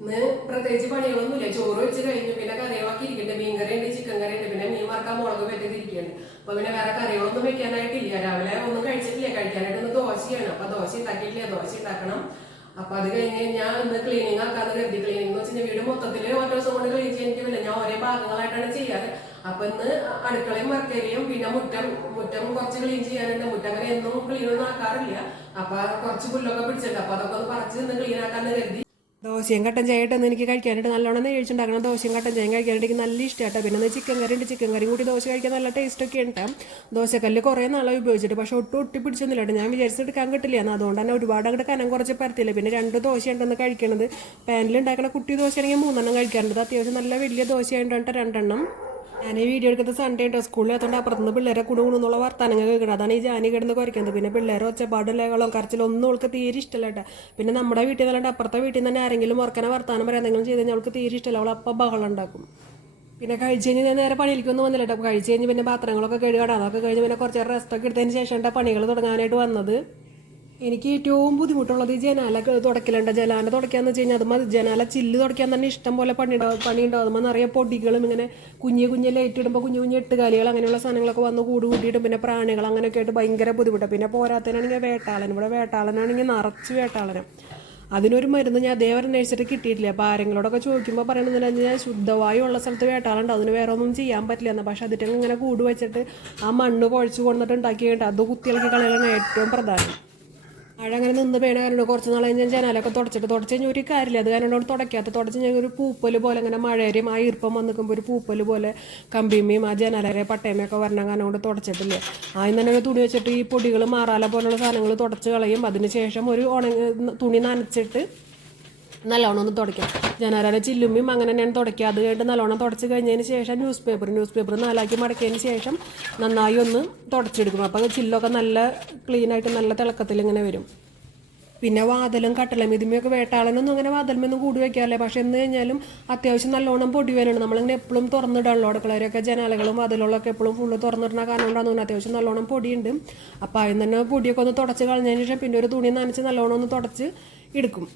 ഇന്ന് പ്രത്യേകിച്ച് പണികളൊന്നുമില്ല. ചോറ് വെച്ച് കഴിഞ്ഞു. പിന്നെ കറികളൊക്കെ ഇരിക്കുന്നുണ്ട്. മീൻകറി ഉണ്ട്, ചിക്കൻ കറി ഉണ്ട്, പിന്നെ മീൻ വറുക്കാൻ മുളക് പറ്റിയിരിക്കുകയാണ്. അപ്പൊ പിന്നെ വേറെ കറികളൊന്നും വെക്കാനായിട്ടില്ല. രാവിലെ ഒന്നും കഴിച്ചിട്ടില്ല. കഴിക്കാനായിട്ട് ഇന്ന് ദോശയാണ്. അപ്പൊ ദോശ ഉണ്ടാക്കിയിട്ടില്ല, ദോശ ഉണ്ടാക്കണം. അപ്പൊ അത് കഴിഞ്ഞ് ഞാൻ ഇന്ന് ക്ലീനിങ് ആക്കാന്ന് കരുതി. ക്ലീനിങ് എന്ന് വെച്ചാൽ വീട് മൊത്തത്തില് ഒറ്റ ദിവസം കൊണ്ട് ക്ലീൻ ചെയ്യാൻ ഞാൻ ഒരേ ഭാഗങ്ങളായിട്ടാണ് ചെയ്യാറ്. അപ്പൊ ഇന്ന് അടുക്കളയും വർക്കേരിയും പിന്നെ മുറ്റം കുറച്ച് ക്ലീൻ ചെയ്യാനുണ്ട്. മുറ്റം അങ്ങനെ എന്നും ക്ലീൻ ഒന്നും ആക്കാറില്ല. അപ്പൊ കുറച്ച് പുല്ലൊക്കെ പിടിച്ചിട്ടുണ്ട്. അപ്പൊ അതൊക്കെ ഒന്ന് പറിച്ച് ഇന്ന് ക്ലീൻ ആക്കാന്ന് കരുതി. ദോശയും കട്ടൻ ചായയിട്ടൊന്നും എനിക്ക് കഴിക്കാനായിട്ട് നല്ലോണം നെയ്ച്ചുണ്ടാക്കണം. ദോശയും കട്ടൻ ചായയും കഴിക്കാനായിട്ട് എനിക്ക് നല്ല ഇഷ്ടമായിട്ടാണ്. പിന്നെ ചിക്കൻ കറി ഉണ്ട്, ചിക്കൻ കറിയും കൂടി ദോശ കഴിക്കാൻ നല്ല ടേസ്റ്റൊക്കെ ഉണ്ടാകും. ദോശക്കല്ല് കുറേ നാളെ ഉപയോഗിച്ചിട്ട് പക്ഷെ ഒട്ടി പിടിച്ചൊന്നുമില്ല. ഞാൻ വിചാരിച്ചെടുക്കാൻ കിട്ടില്ല എന്ന്. അതുകൊണ്ട് തന്നെ ഒരുപാട് അങ്ങോട്ട് കനം കുറച്ച് പരത്തില്ല. പിന്നെ 2 ദോശയുണ്ടെന്ന് കഴിക്കണത്. പാനിൽ ഉണ്ടാക്കുന്ന കുട്ടി ദോശയാണെങ്കിൽ 3 കഴിക്കാറുണ്ട്. അത്യാവശ്യം നല്ല വലിയ ദോശയായിട്ടാണ് 2. ഞാൻ ഈ വീഡിയോ എടുക്കുന്നത് സൺഡേ ഉണ്ടോ, സ്കൂളിൽ എത്തോണ്ട് അപ്പുറത്തുനിന്ന് പിള്ളേരെ കുടുങ്ങുന്നുള്ള വർത്താനങ്ങൾ കേൾക്കണം. അതാണ് ഈ ജാനി കിടന്ന് കുറയ്ക്കുന്നത്. പിന്നെ പിള്ളേരെ ഒച്ചപ്പാടിലേകളും കരച്ചിലൊന്നും അവൾക്ക് തീരെ ഇഷ്ടമല്ല കേട്ടോ. പിന്നെ നമ്മുടെ വീട്ടിൽ നിന്നല്ലാണ്ട് അപ്പുറത്തെ വീട്ടിൽ നിന്ന് തന്നെ ആരെങ്കിലും ഓർക്കനെ വർത്താനം പറയാൻ എന്തെങ്കിലും ചെയ്ത് കഴിഞ്ഞാൽ അവൾക്ക് തീരെ ഇഷ്ടമല്ല. അവൾ അപ്പം ബഹളം ഉണ്ടാക്കും. പിന്നെ കഴിച്ച് കഴിഞ്ഞ് ഞാൻ നേരെ പണിയിലേക്കൊന്നും വന്നില്ല കേട്ടോ. കഴിച്ച് കഴിഞ്ഞ് പിന്നെ പാത്രങ്ങളൊക്കെ കഴുകണം. അതൊക്കെ കഴിഞ്ഞ് പിന്നെ കുറച്ച് നേരം റെസ്റ്റൊക്കെ എടുത്തതിന് ശേഷം പണികൾ തുടങ്ങാനായിട്ട് വന്നത്. എനിക്ക് ഏറ്റവും ബുദ്ധിമുട്ടുള്ളത് ഈ ജനാല തുടക്കലുണ്ട്. ജനാല തുടക്കാന്ന് വെച്ച് കഴിഞ്ഞാൽ അതുമ്പോൾ ജനാല ചില്ല് തുടക്കാൻ തന്നെ ഇഷ്ടം പോലെ പണിയുണ്ടാവും. അതുമ്പോൾ നിറയെ പൊടികളും ഇങ്ങനെ കുഞ്ഞ് ലൈറ്റ് ഇടുമ്പോൾ കുഞ്ഞു എട്ടുകാലികൾ അങ്ങനെയുള്ള സാധനങ്ങളൊക്കെ വന്ന് കൂട്ടിയിട്ടും പിന്നെ പ്രാണികൾ അങ്ങനെയൊക്കെ ആയിട്ട് ഭയങ്കര ബുദ്ധിമുട്ടാണ്. പിന്നെ പോരാത്തനാണെങ്കിൽ വേട്ടാളൻ. ഇവിടെ വേട്ടാളനാണെങ്കിൽ നിറച്ച് വേട്ടാളനം. അതിനൊരു മരുന്ന് ഞാൻ അതേവരെ നഴ്സറി കിട്ടിയിട്ടില്ല. അപ്പോൾ ആരെങ്കിലോടൊക്കെ ചോദിക്കുമ്പോൾ പറയണമെന്നില്ല, ഞാൻ ശുദ്ധവായു ഉള്ള സ്ഥലത്ത് വേട്ടാളുണ്ട്, അതിന് വേറെ ഒന്നും ചെയ്യാൻ പറ്റില്ല എന്ന്. പക്ഷെ അതിട്ട് ഇങ്ങനെ കൂട് വെച്ചിട്ട് ആ മണ്ണ് കുഴച്ച് കൊണ്ടിട്ട് ഉണ്ടാക്കിയിട്ട് അത് കുത്തിയിളക്കി കളയലാണ് ഏറ്റവും പ്രധാനം. മഴ അങ്ങനെ നിന്ന് പേണ കാരണം കുറച്ച് നാളെ ഞാൻ ജനാലൊക്കെ തുടച്ച് കഴിഞ്ഞാൽ ഒരു കാര്യമില്ല. അത് കാരണം തുടച്ച് ഞാൻ ഒരു പൂപ്പല് പോലെ അങ്ങനെ മഴയും ആ ഈർപ്പം വന്ന് നിൽക്കുമ്പോൾ ഒരു പൂപ്പല് പോലെ കമ്പിമ്മയും ആ ജനാലരെ പട്ടയമൊക്കെ വരണം കാരണം കൊണ്ട് തുടച്ചിട്ടില്ല. ആദ്യം തന്നെ ഒരു തുണി വെച്ചിട്ട് ഈ പൊടികൾ മാറാല പോലുള്ള സാധനങ്ങൾ തുടച്ച് കളയും. അതിനുശേഷം ഒരു തുണി നനച്ചിട്ട് നല്ലോണം ഒന്ന് തുടയ്ക്കാം. ജനാലയുടെ ചില്ലുമ്മയും അങ്ങനെ തന്നെയാണ് തുടയ്ക്കുക. അത് കഴിഞ്ഞിട്ട് നല്ലോണം തുടച്ച് കഴിഞ്ഞതിന് ശേഷം ന്യൂസ് പേപ്പർ 4 മടക്കിയതിന് ശേഷം നന്നായി ഒന്ന് തുടച്ചെടുക്കും. അപ്പോൾ ചില്ലൊക്കെ നല്ല ക്ലീനായിട്ട് നല്ല തിളക്കത്തിൽ ഇങ്ങനെ വരും. പിന്നെ വാതിലും കട്ടലും ഇതിമയൊക്കെ വേട്ടാളനൊന്നും അങ്ങനെ വാതിലുമൊന്നും കൂടി വയ്ക്കാറില്ല. പക്ഷെ എന്ന് കഴിഞ്ഞാലും അത്യാവശ്യം നല്ലോണം പൊടി വരണം. നമ്മളിങ്ങനെ എപ്പോഴും തുറന്നിടാമല്ലോ. അടുക്കളവരൊക്കെ ജനാലകളും വാതിലുകളൊക്കെ എപ്പോഴും ഫുള്ള് തുറന്നിടുന്ന കാരണം കൊണ്ടാണ് തോന്നുന്നത് അത്യാവശ്യം നല്ലോണം പൊടിയുണ്ട്. അപ്പോൾ അതിന് തന്നെ പൊടിയൊക്കെ ഒന്ന് തുടച്ച് കളഞ്ഞതിന് ശേഷം പിന്നെ ഒരു തുണി നനച്ച് നല്ലോണം ഒന്ന് തുടച്ച് എടുക്കും.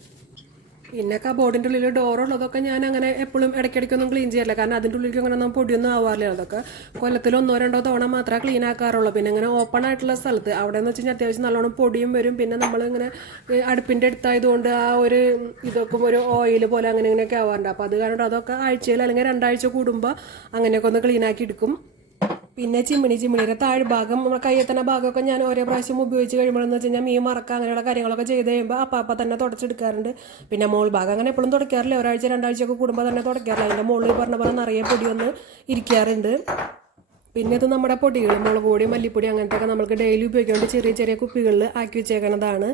പിന്നെ കബോർഡിൻ്റെ ഉള്ളിൽ ഡോറുള്ളതൊക്കെ ഞാൻ അങ്ങനെ എപ്പോഴും ഇടയ്ക്കിടയ്ക്കൊന്നും ക്ലീൻ ചെയ്യാറില്ല. കാരണം അതിൻ്റെ ഉള്ളിലേക്ക് അങ്ങനെ ഒന്നും പൊടിയൊന്നും ആവാറില്ല. അതൊക്കെ കൊല്ലത്തിൽ 1-2 തവണ മാത്രമേ ക്ലീൻ ആക്കാറുള്ളൂ. പിന്നെ ഇങ്ങനെ ഓപ്പൺ ആയിട്ടുള്ള സ്ഥലത്ത് അവിടെ എന്ന് വെച്ച് കഴിഞ്ഞാൽ അത്യാവശ്യം നല്ലോണം പൊടിയും വരും. പിന്നെ നമ്മളിങ്ങനെ അടുപ്പിൻ്റെ അടുത്തായതുകൊണ്ട് ആ ഒരു ഇതൊക്കെ ഒരു ഓയിൽ പോലെ അങ്ങനെ ഇങ്ങനെയൊക്കെ ആവാറുണ്ട്. അപ്പോൾ അത് കാരണം അതൊക്കെ ആഴ്ചയിൽ അല്ലെങ്കിൽ 2 ആഴ്ച കൂടുമ്പോൾ അങ്ങനെയൊക്കെ ഒന്ന് ക്ലീൻ ആക്കി എടുക്കും. പിന്നെ ചിമ്മിണിയുടെ താഴ്ഭാഗം നമ്മുടെ കയ്യെത്തന ഭാഗമൊക്കെ ഞാൻ ഓരോ പ്രാവശ്യം ഉപയോഗിച്ച് കഴിയുമ്പോഴെന്ന് വെച്ച് കഴിഞ്ഞാൽ മീൻ മറക്കുക അങ്ങനെയുള്ള കാര്യങ്ങളൊക്കെ ചെയ്ത് കഴിയുമ്പോൾ അപ്പം തന്നെ തുടച്ചെടുക്കാറുണ്ട്. പിന്നെ മോൾ ഭാഗം അങ്ങനെ എപ്പോഴും തുടയ്ക്കാറില്ല. 1 ആഴ്ച 2 ആഴ്ചയൊക്കെ കൂടുമ്പോൾ തന്നെ തുടയ്ക്കാറില്ല. അതിൻ്റെ മുകളിൽ പറഞ്ഞ പോലെ നിറയെ പൊടിയൊന്ന് ഇരിക്കാറുണ്ട്. പിന്നെ ഇത് നമ്മുടെ പൊടികൾ മുളക് പൊടി, മല്ലിപ്പൊടി അങ്ങനത്തെയൊക്കെ നമുക്ക് ഡെയിലി ഉപയോഗിക്കേണ്ട ചെറിയ കുപ്പികളിൽ ആക്കി വെച്ചേക്കണതാണ്.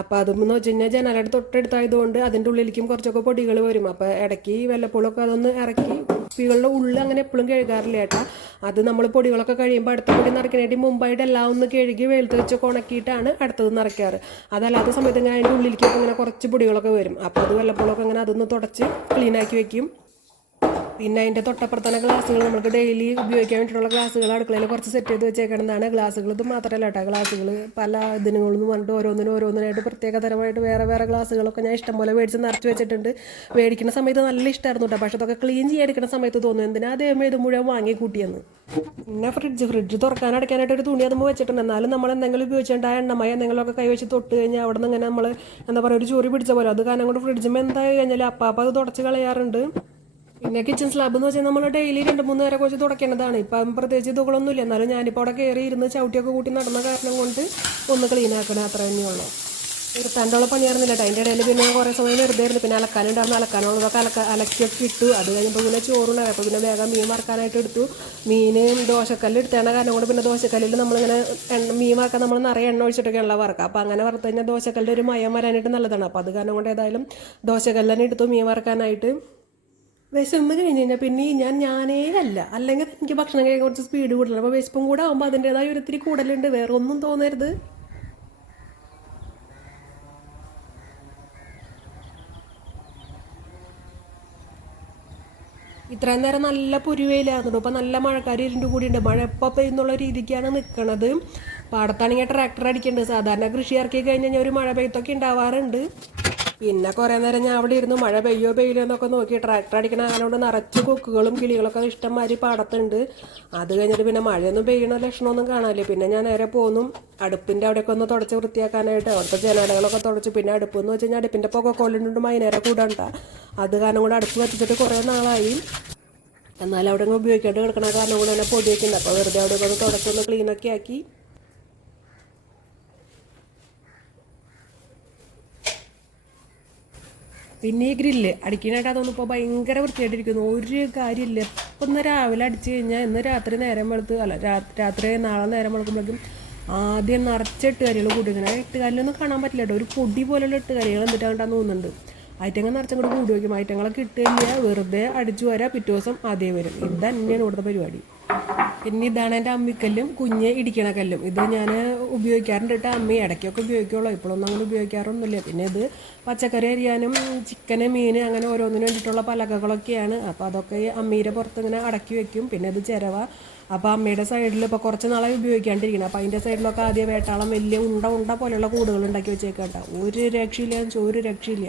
അപ്പോൾ അതെന്ന് വെച്ച് കഴിഞ്ഞാൽ ജനാലയുടെ തൊട്ടടുത്തായതുകൊണ്ട് അതിൻ്റെ ഉള്ളിലേക്കും കുറച്ചൊക്കെ പൊടികൾ വരും. അപ്പോൾ ഇടയ്ക്ക് വല്ലപ്പോഴൊക്കെ അതൊന്ന് ഇറക്കി കുപ്പികളുടെ ഉള്ളിൽ അങ്ങനെ എപ്പോഴും കഴുകാറില്ല ഏട്ടാ. അത് നമ്മൾ പൊടികളൊക്കെ കഴിയുമ്പോൾ അടുത്ത പൊടി നിറയ്ക്കാനായിട്ട് മുമ്പായിട്ട് എല്ലാം ഒന്ന് കഴുകി വെയിലത്ത് വെച്ച് ഉണക്കിയിട്ടാണ് അടുത്തത് നിറയ്ക്കാറ്. അതല്ലാത്ത സമയത്ത് ഇങ്ങനെ അതിൻ്റെ ഉള്ളിലേക്ക് ഇങ്ങനെ കുറച്ച് പൊടികളൊക്കെ വരും. അപ്പോൾ അത് വല്ലപ്പോഴൊക്കെ അങ്ങനെ അതൊന്ന് തുടച്ച് ക്ലീനാക്കി വെക്കും. പിന്നെ അതിൻ്റെ തൊട്ടപ്പുറത്തന്നെ ഗ്ലാസ്സുകൾ നമുക്ക് ഡെയിലി ഉപയോഗിക്കാൻ വേണ്ടിയിട്ടുള്ള ഗ്ലാസ്സുകൾ അടുക്കളയിൽ കുറച്ച് സെറ്റ് ചെയ്ത് വെച്ചേക്കുന്നതാണ്. ഗ്ലാസ്സുകൾ ഇത് മാത്രമല്ല കേട്ടോ, ഗ്ലാസ്സുകൾ പല ഇതിനുകളെന്ന് പറഞ്ഞിട്ട് ഓരോന്നിനായിട്ട് പ്രത്യേക തരമായിട്ട് വേറെ ഗ്ലാസ്സുകളൊക്കെ ഞാൻ ഇഷ്ടംപോലെ മേടിച്ച് നിറച്ച് വെച്ചിട്ടുണ്ട്. മേടിക്കുന്ന സമയത്ത് നല്ല ഇഷ്ടമായിരുന്നു കേട്ടോ. പക്ഷെ അതൊക്കെ ക്ലീൻ ചെയ്യാൻ സമയത്ത് തോന്നും എന്തിനാ അതേമേ ഇത് മുഴുവൻ വാങ്ങി കൂട്ടിയെന്ന്. പിന്നെ ഫ്രിഡ്ജ് തുറക്കാൻ അടയ്ക്കാനായിട്ട് ഒരു തുണി അതുമ്പോൾ വെച്ചിട്ടുണ്ട്. എന്നാലും നമ്മൾ എന്തെങ്കിലും ഉപയോഗിച്ചിട്ട് ആ എണ്ണമയ എന്തെങ്കിലുമൊക്കെ കൈവച്ച് തൊട്ട് കഴിഞ്ഞാൽ അവിടെ നിന്ന് ഇങ്ങനെ നമ്മൾ എന്താ പറയുക ഒരു ചൊറി പിടിച്ച പോലെ അത് കാരണം കൊണ്ട് ഫ്രിഡ്ജുമ്പോൾ എന്തായി കഴിഞ്ഞാൽ അപ്പം അത് തുടച്ച് കളയാറുണ്ട്. പിന്നെ കിച്ചൺ സ്ലാബ് എന്ന് വെച്ചാൽ നമ്മൾ ഡെയിലി 2-3 നേരം കുറച്ച് തുടയ്ക്കേണ്ടതാണ്. ഇപ്പം പ്രത്യേകിച്ച് ഇതുകളൊന്നുമില്ല. എന്നാലും ഞാനിപ്പോൾ അവിടെ കയറി ഇരുന്ന് ചവിട്ടിയൊക്കെ കൂട്ടി നടന്ന കാരണം കൊണ്ട് ഒന്ന് ക്ലീൻ ആക്കണേ, അത്ര തന്നെയുള്ളൂ. ഇരുത്താണ്ടുള്ള പണിയായിരുന്നില്ല കേട്ടോ. അതിൻ്റെ ഇടയിൽ പിന്നെ കുറേ സമയം വെറുതെ ആയിരുന്നു. പിന്നെ അലക്കാനുള്ളതൊക്കെ അലക്കിയൊക്കെ ഇട്ടു. അത് കഴിഞ്ഞപ്പോൾ പിന്നെ ചോറുണ്ടായി. അപ്പോൾ പിന്നെ വേഗം മീൻ വറക്കാനായിട്ട് എടുത്തു. ദോശക്കല്ല് എടുത്തേണ്ട കാരണം കൊണ്ട് പിന്നെ ദോശക്കല്ലിൽ നമ്മളിങ്ങനെ മീൻ വറക്കാൻ നമ്മൾ നിറയെ എണ്ണ ഒഴിച്ചിട്ടൊക്കെയാണല്ലോ വറക്കുക. അപ്പോൾ അങ്ങനെ വറുത്ത് കഴിഞ്ഞാൽ ദോശക്കല്ലിൻ്റെ ഒരു മയം വരാനായിട്ട് നല്ലതാണ്. അപ്പോൾ അത് കാരണം കൊണ്ട് ഏതായാലും ദോശക്കല്ല് തന്നെ എടുത്തു മീൻ വറക്കാനായിട്ട്. വിശന്ന് കഴിഞ്ഞ് കഴിഞ്ഞാൽ പിന്നെ ഞാനേ അല്ല, അല്ലെങ്കിൽ എനിക്ക് ഭക്ഷണം കഴിക്കാൻ കുറച്ച് സ്പീഡ് കൂടുതലാണ്. അപ്പോൾ വിശപ്പും കൂടെ ആകുമ്പോൾ അതിൻ്റെതായ ഒരു ഇത്തിരി കൂടുതലുണ്ട്. വേറെ ഒന്നും തോന്നരുത്. ഇത്രയും നേരം നല്ല പുരുവയിലായിരുന്നു. ഇപ്പം നല്ല മഴക്കാർ ഇരുണ്ട് കൂടിയുണ്ട്. മഴ എപ്പോൾ പെയ്യുന്നുള്ള രീതിക്കാണ് നിൽക്കണത്. പാടത്താണെങ്കിൽ ട്രാക്ടർ അടിക്കേണ്ടത്. സാധാരണ കൃഷി ഇറക്കി കഴിഞ്ഞ് കഴിഞ്ഞാൽ ഒരു മഴ പെയ്ത്തൊക്കെ ഉണ്ടാവാറുണ്ട്. പിന്നെ കുറേ നേരം ഞാൻ അവിടെ ഇരുന്ന് മഴ പെയ്യോ പെയ്യോ എന്നൊക്കെ നോക്കി ട്രാക്ടർ അടിക്കണ അതുകൊണ്ട് നിറച്ച് കൊക്കുകളും കിളികളൊക്കെ ഇഷ്ടംമാതിരി പാടത്തുണ്ട്. അത് കഴിഞ്ഞിട്ട് പിന്നെ മഴയൊന്നും പെയ്യണ ലക്ഷണമൊന്നും കാണാനില്ല. പിന്നെ ഞാൻ നേരെ പോന്നു അടുപ്പിൻ്റെ അവിടെയൊക്കെ ഒന്ന് തുടച്ച് വൃത്തിയാക്കാനായിട്ട്. അവിടുത്തെ ജനാലകളൊക്കെ തുടച്ച് പിന്നെ അടുപ്പ് എന്ന് വെച്ച് കഴിഞ്ഞാൽ അടുപ്പിൻ്റെ പുകക്കോലുണ്ട് വൈകുന്നേരം കൂടണ്ട. അത് കാരണം കൂടെ അടുപ്പ് കത്തിച്ചിട്ട് കുറേ നാളായി. എന്നാലും അവിടെ ഉപയോഗിക്കാണ്ട് കിടക്കണ കാരണം കൂടെ തന്നെ പൊടി വയ്ക്കുന്നത്. അപ്പോൾ വെറുതെ അവിടെയൊക്കെ ഒന്ന് തുടച്ചൊന്ന് ക്ലീനൊക്കെ ആക്കി. പിന്നെ ഈ ഗ്രില്ല് അടിക്കാനായിട്ട് അതൊന്നും ഇപ്പോൾ ഭയങ്കര വൃത്തിയായിട്ടിരിക്കുന്നു. ഒരു കാര്യമില്ല. ഇപ്പം ഇന്ന് രാവിലെ അടിച്ചു കഴിഞ്ഞാൽ ഇന്ന് രാത്രി നേരം വെളുത്ത് രാത്രി നാളെ നേരം വെളുക്കുമ്പോഴേക്കും ആദ്യം നിറച്ച എട്ടുകാരികൾ കൂട്ടിങ്ങനെ. എട്ടുകാരിലൊന്നും കാണാൻ പറ്റില്ല കേട്ടോ. ഒരു പൊടി പോലുള്ള എട്ടുകാരികൾ എന്നിട്ടാണ്ടാന്ന് തോന്നുന്നുണ്ട്. ഐറ്റങ്ങൾ നിറച്ചും കൂടി കൂടി വയ്ക്കും. ഐറ്റങ്ങളൊക്കെ ഇട്ട് കഴിഞ്ഞാൽ വെറുതെ അടിച്ചു വരാം, പിറ്റേ ദിവസം ആദ്യം വരും. ഇത് തന്നെയാണ് ഇവിടുത്തെ പരിപാടി. പിന്നെ ഇതാണ് എൻ്റെ അമ്മിക്കല്ലും കുഞ്ഞ് ഇടിക്കണ കല്ലും. ഇത് ഞാൻ ഉപയോഗിക്കാറുണ്ട് കേട്ടോ. അമ്മി ഇടയ്ക്കൊക്കെ ഉപയോഗിക്കുള്ളൂ, ഇപ്പോഴൊന്നും അങ്ങനെ ഉപയോഗിക്കാറൊന്നുമില്ല. പിന്നെ ഇത് പച്ചക്കറി അരിയാനും ചിക്കന് മീൻ അങ്ങനെ ഓരോന്നിനും വേണ്ടിയിട്ടുള്ള പലകകളൊക്കെയാണ്. അപ്പോൾ അതൊക്കെ അമ്മീരെ പുറത്ത് ഇങ്ങനെ അടക്കി വെക്കും. പിന്നെ ഇത് ചിരവ. അപ്പോൾ അമ്മയുടെ സൈഡിൽ ഇപ്പോൾ കുറച്ച് നാളായി ഉപയോഗിക്കാണ്ടിരിക്കണം. അപ്പോൾ അതിൻ്റെ സൈഡിലൊക്കെ ആദ്യം വേട്ടാളം വലിയ ഉണ്ട പോലെയുള്ള കൂടുകൾ ഉണ്ടാക്കി വെച്ചേക്കാം കേട്ടോ. ഒരു രക്ഷയില്ല, ഒരു രക്ഷയില്ല.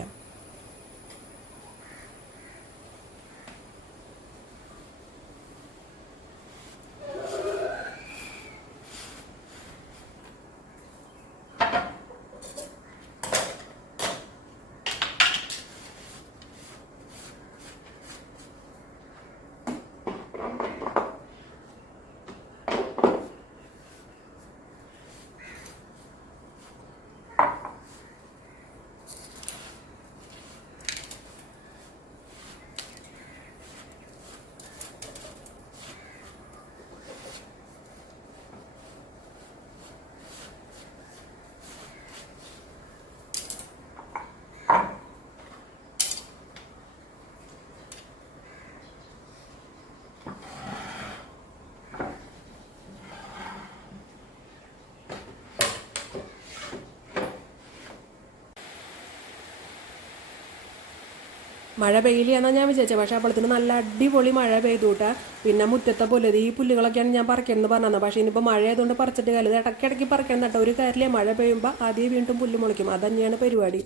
മഴ പെയ്യില്ലാന്നാണ് ഞാൻ വിചാരിച്ചത്. പക്ഷേ അപ്പോഴത്തേന് നല്ല അടിപൊളി മഴ പെയ്തു കൂട്ടാ. പിന്നെ മുറ്റത്തെ പോലെ ഈ പുല്ലുകളൊക്കെയാണ് ഞാൻ പറിക്കണമെന്ന് പറഞ്ഞത്. പക്ഷേ ഇനിയിപ്പോൾ മഴ ആയതുകൊണ്ട് പറിച്ചിട്ട് കാലം ഇടയ്ക്കിടയ്ക്ക് പറിക്കണം കേട്ടോ. ഒരു കാര്യമില്ല, മഴ പെയ്യുമ്പോൾ ആദ്യം വീണ്ടും പുല്ല് മുളയ്ക്കും. അത് തന്നെയാണ് പരിപാടി.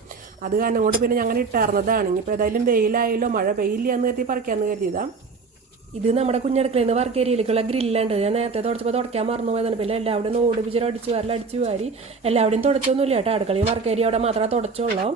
അത് കാരണം കൊണ്ട് പിന്നെ ഞങ്ങൾ ഇട്ടാർന്നതാണ്. ഇനിയിപ്പോൾ ഏതായാലും വെയിലായാലോ മഴ പെയ്യില്ല എന്ന് കരുതി പറിക്കാമെന്ന് കരുതിയതാണ്. ഇത് നമ്മുടെ കുഞ്ഞടുക്കളയിൽ നിന്ന് വർക്ക് ഏരിയയിലേക്കുള്ള ഗ്രില്ലുണ്ട്. ഞാൻ നേരത്തെ തുടച്ചപ്പോൾ തുടയ്ക്കാൻ മറന്നു പോയതാണ്. പിന്നെ എല്ലാവരും ഓടിപ്പിച്ചിട്ട് അടിച്ചു വാരി എല്ലാവരുടെയും തുടച്ചൊന്നുമില്ല കേട്ടോ. അടുക്കളയും വർക്ക് ഏരിയ അവിടെ മാത്രമേ തുടച്ചുള്ളൂ.